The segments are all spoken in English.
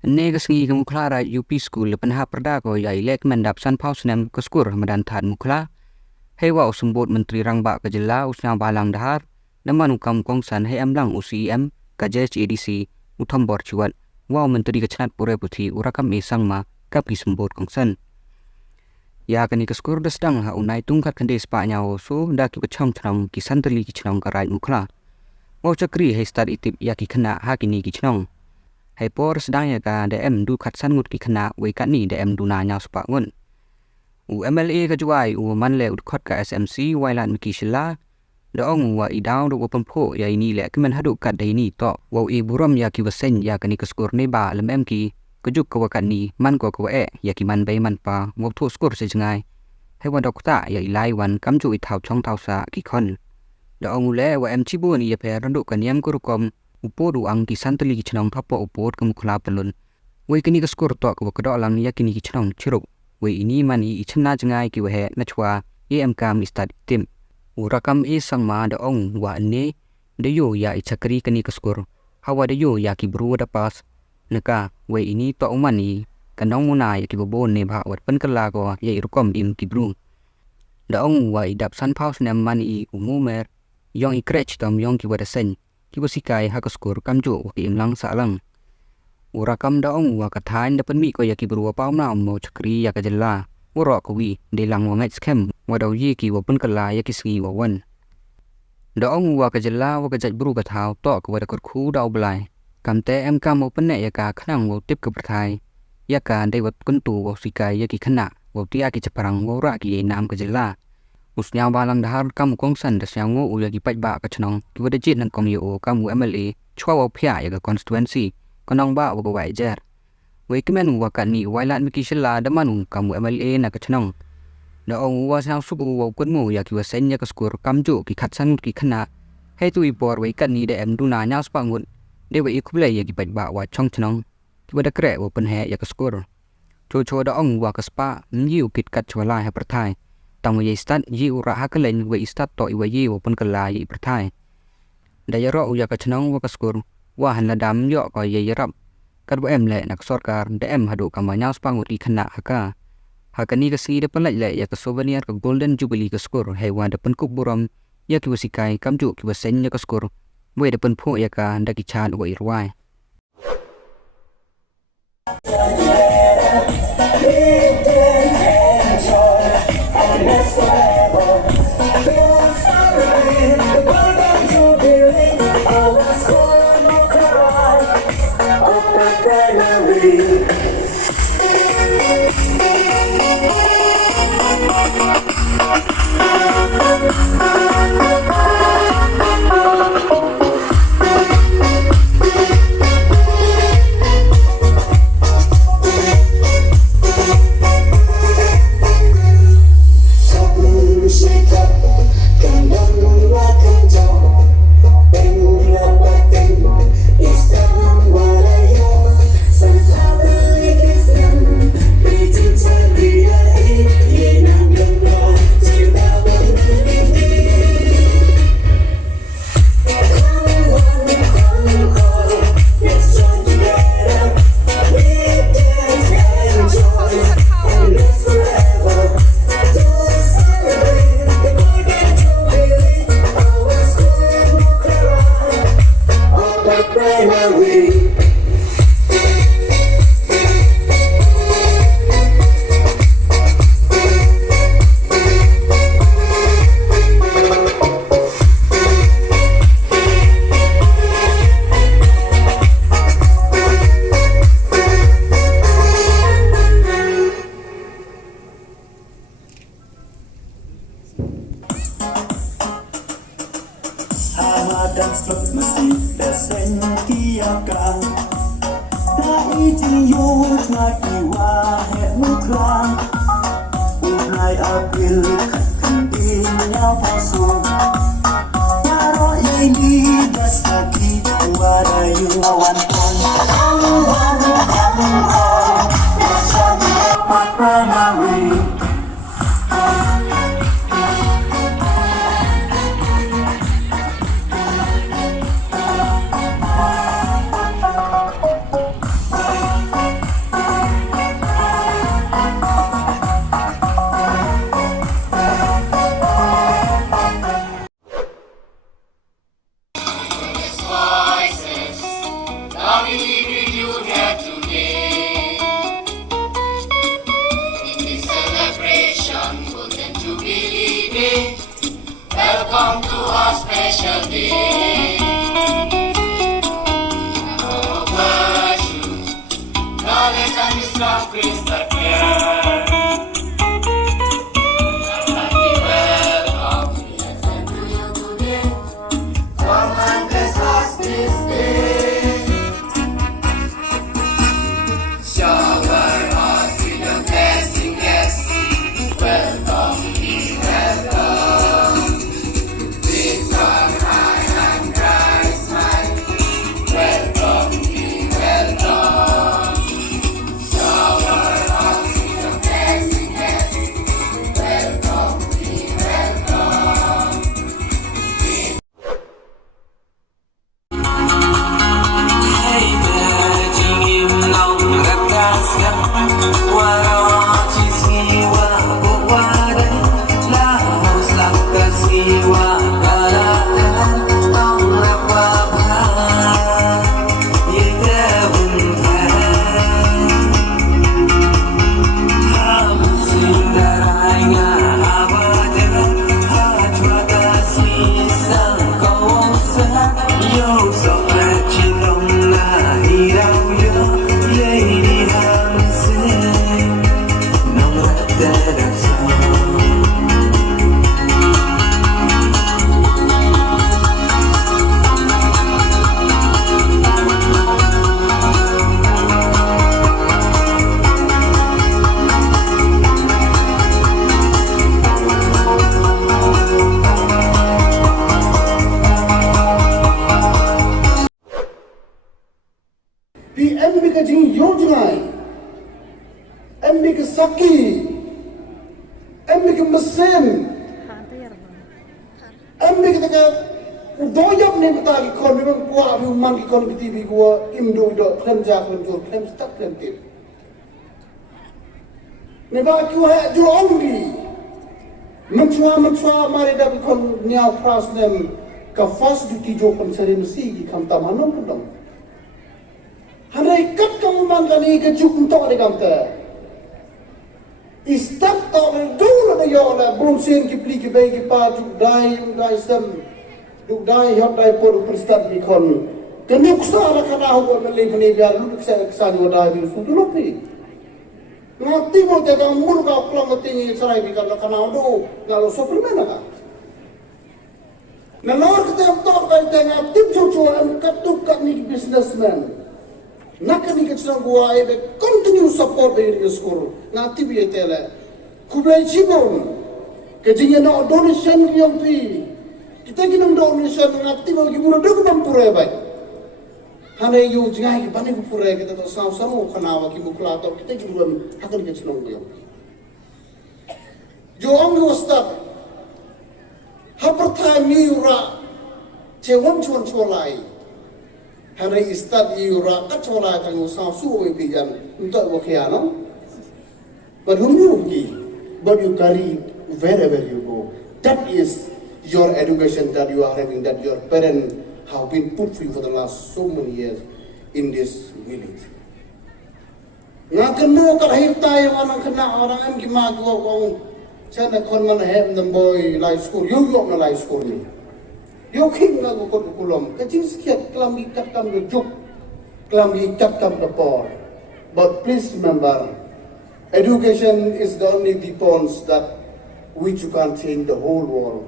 Negasngi ke Mukhla Raij UP School pynhaap pyrda ko yai lehkmen dapsan Phooh snem keskur medan tad Mukhla. Hewa usumbut Menteri Rangbak Kejela usnya balang dahar naman ukam kongsan he amlang UCM kajes EDC utombor ciwat wow Menteri Kecenat Pure Putih urakam isang ma kapi sembut kongsan. Ya kani keskur desdang ha unai tungkat kendes pak nyawo so daki kecong cenong kisan terli kicenong karai Mukhla. Wow cakri he start itip ya ki kena ha kini kicenong. Hai por sedang ya ka DM du kat sangut ki kena we kat ni DM du na nyau sepak ngun. MLA ka juai man le udkot ka SMC wailan miki shila da ong wa idau do pempo ya ini le kemen haduk kat da ini to wa buram ya ki wesen ya kani keskur ne ba lem ki kejuk ka wakat ni man ko ya ki man bay man pa wa thu skur se jangai hai wa dokta ya ilai wan kam ju i thau chong thau sa ki khon da ong le wa chibu ni ya pe randu kan yam kurukom upo du ang kisan teli kichnong thapo upot ke Mukhla pelun we kini keskur to ko kedok lang ya kini kichnong chiruk we ini mani ichna jangai ki we na chwa kam istat tim urakam sang ma da ong wa ne de yo ya ichakri kini keskur hawa de yo ya ki bru da pas neka we ini to mani kanong muna ya ki bobon ne ba wat pen kala ko ye rukom im ki bru da ong wa idap san Phooh snem mani umumer yong ikrech tom yong ki wada sen kibo sikai hakaskur kamjo ki imlang salang urakam daong wa kathain dapan mi ko ya ki berua paum na mo chakri ya kajella uro ko wi de lang wa ngach kem wadaw yi ki wa pun kala ya ki sgi wa wan daong wa kajella wa kajat bru ka thau to ko wada kur khu daw blai kamte kam mo pen ne ya ka khnang wo tip ka prathai ya ka dei wat kun tu wa sikai ya ki khana wa ti ya ki chaparang wo ra ki nam kajella usnya balang dahar kam kongsan da syango u yagi pajba ka chnong ki wada jit nan kom yo kam MLA chwa wa phya ya ka constituency konong ba wa wai jar we kemen wa kan ni wailat miki shela da manu kam MLA na ka chnong da ong wa sang su wa kun mu ya ki wa sen ya ka skur kam ju ki khatsan ki khana he tu i por we kan ni da em du na nya spa ngut de we ikule ya ki pajba wa chong chnong ki wada kre wa pen he ya ka skur cho da ong wa ka spa nyi u kit kat chwala ha prathai tang ye stat yi ura hakalen we stat to i ye open kala yi prathai da yaro u ya ka chnong wa ka skur wa han la dam yo ko ye yarap kat wa em le nak sarkar da em hadu ka ma nya spangut i khana haka hakani ka si de palai le ya ka souvenir ka golden jubilee ka skur he wa da pen kuk buram ya ki wasikai kamju ki wasen ya ka skur we da pen pho ya ka da ki chan wa irwai dan strut mesti desen kiakan dai ji yut na kiwa he Mukhla unai apil kandin nya pasu yaro ini dasaki wadayu awan pon Day. In this celebration, Golden Jubilee Day, welcome to our special day. Oh, virtue, knowledge and wisdom, grace that care. Menchua mari dah kon niau pras nem ka fast duty jo kon serin si ki kam tamanom pudam. Hanai kat kam man kani ke juk untuk de kam ta. Istak ta dulu de yo la brum sen ki pli ki be ki pa juk dai sem juk dai hot dai por pristat ki kon. Kenuk sa la kana ho me le bni biar lu sa jo dai bi su tu lopi. Ngati mo te kang mulu ka klong tingi sarai bi kana kana do ngalo superman ka. Na lor kita tok ka te ngati chu am katuk ka ni businessman. Nakani ka tsang gua e be continue support be school. Ngati bi tele. Kublai chibon. Ke jinga no donation yang pi. Kita kinong donation ngati mo giburo do ko mampure ba. Hanai yu jingai ki bani ku pura kita to sama khanawa ki Mukhla to kita juruan akan ke chnong yo jo ang start hapertha mi ura chewon chon cholai hanai start ura ka cholai ka no sa su oi pi jan unta wo khia no but you carry wherever you go. That is your education that you are having, that your parents have been put for you for the last so many years in this village. Nga kenu karahip tayo anang kena orang am gimagawa kong sana kon man hem ng boy life school yung na life school ni. Yung king nga ko kulom kajing skiat klam ikat kam juk klam ikat kam por. But please remember, education is the only weapons that which you can change the whole world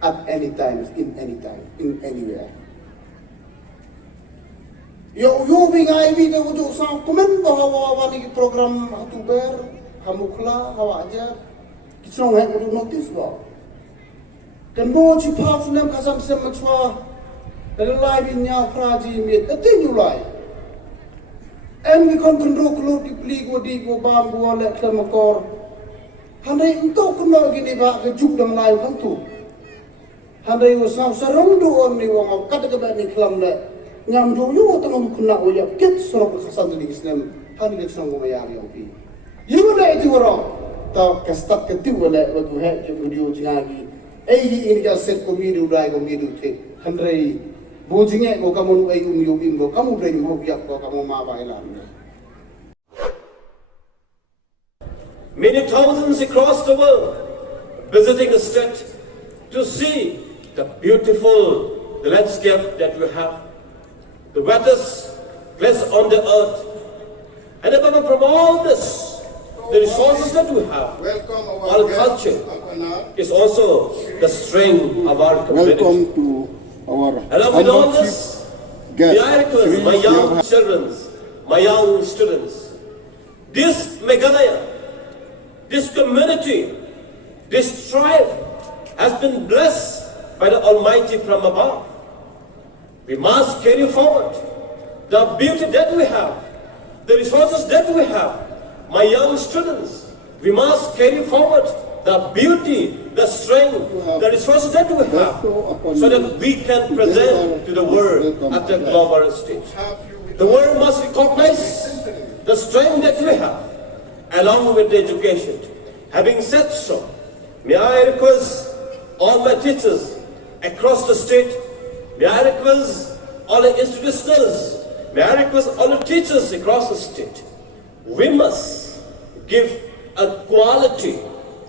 at any time, in anywhere. Yo bingai bi de ujo sa komen bahawa wani program hatuber hamukla hawa aja kisong hai ujo notice ba kendo chi phaf nem kasam sem machwa dalai bin nya phraji mi tatin ulai em bi kon kendo klo di pli go di go bam go le klamakor handai unto kuno gini ba ke juk dam lai kan tu handai wo sa sarong do on ni wo kat ke ba ni klam le ngam do yo tangam kunna o ya ket soro ko sasan di snem han le song ma ya yo pi yu na ti woro ta kastat ke ti wala wa ku he ke video jinagi ei ini ka set ko mi du dai ko mi du the handai bo jinge ko kamu ai yu bim go kamu dai mo biak ko kamu ma ba ila many thousands across the world visiting the state to see the beautiful landscape that we have, the wettest place on the earth. And above from all this, the resources that we have, Welcome our culture is also the strength of our community. Welcome to our Along with all this, may I request my young children, my young students, this Meghalaya, this community, this tribe has been blessed by the Almighty from above. We must carry forward the beauty that we have, the resources that we have. My young students, we must carry forward the beauty, the strength, the resources that we have, so that we can present to the world at the global stage. The world must recognize the strength that we have, along with the education. Having said so, may I request all my teachers across the state, may I request all the institutions, may I request all the teachers across the state, we must give a quality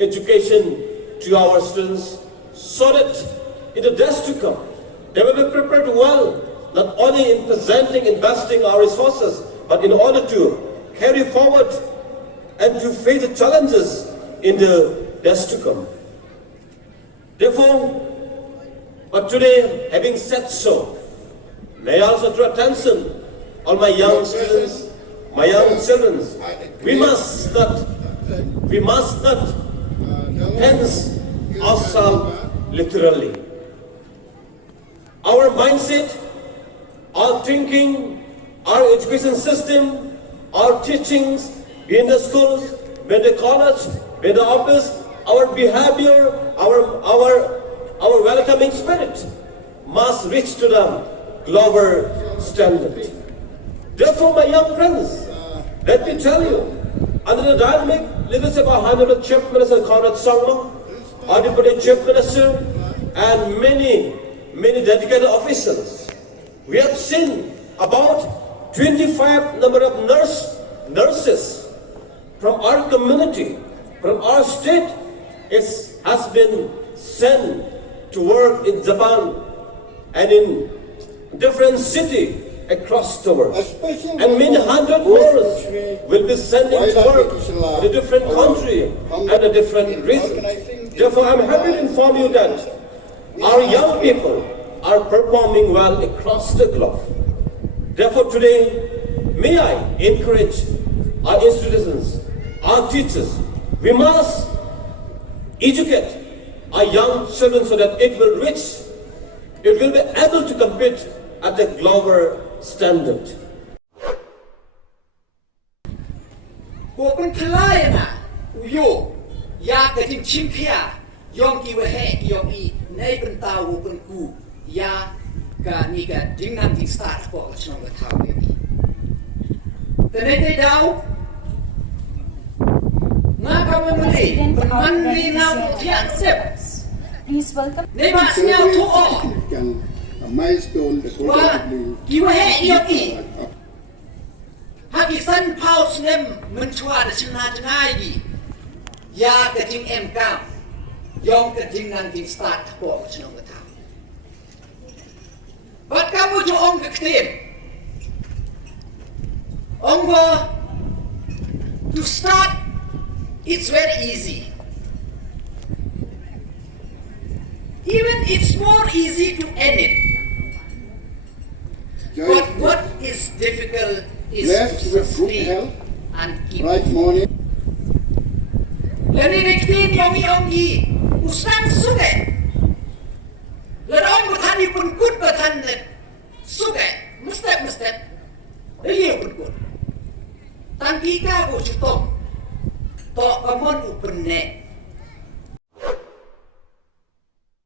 education to our students so that in the days to come, they will be prepared well, not only in presenting, investing our resources, but in order to carry forward and to face the challenges in the days to come. Therefore, but today, having said so, may I also draw attention on my young students, my young children. We must not tense ourselves literally. Our mindset, our thinking, our education system, our teachings, in the schools, in the college, in the office, our behavior, our welcoming spirit must reach to the global standard. Therefore, my young friends, let me tell you, under the dynamic leadership of Honorable Chief Minister Conrad Sangma, our Deputy Chief Minister, and many dedicated officials, we have seen about 25 number of nurses from our community, from our state, has been sent to work in Japan and in different cities across the world. And many hundred more will be sending to work in a different country and a different region. Therefore, I'm happy to inform you that our young people are performing well across the globe. Therefore, today, may I encourage our institutions, our teachers, we must educate our young children so that it will be able to compete at the global standard. พวกเป็นพลายนะอุโยยากระทิงชิมเพียยองกีวะแหยองอีในเป็นตาวเป็นกูยากะนี่กะดึงนั่งที่สตาร์ทพวกชนกะเท้าเนี่ยแต่ในใจดาวมาคำมันเลยมันมีนาวที่อักเสบ Please welcome. ในบ้านเสียวทุกออก a milestone that ว่า probably กีวะแหยองอีหากอีสันพาวสเนมมันชัวร์ชนะจะง่ายดียากระทิงเอ็มก้ายองกระทิงนั่งที่สตาร์ทพวกชนกะเท้าบัดkamu jo ong ketim ong to start it's very easy even it's more easy to end it but what is difficult is blessed to with good sustain health, and keep bright morning, แล้วนี่ในทีมยังมีองค์อีอุสานสุเกะแล้วองค์ประธานนี่เป็นกุดประธานเลยสุเกะมุสเตปเรียกเป็นกุดตั้งกี่ก้าวจุดตบต่อกระมวลอุปนเน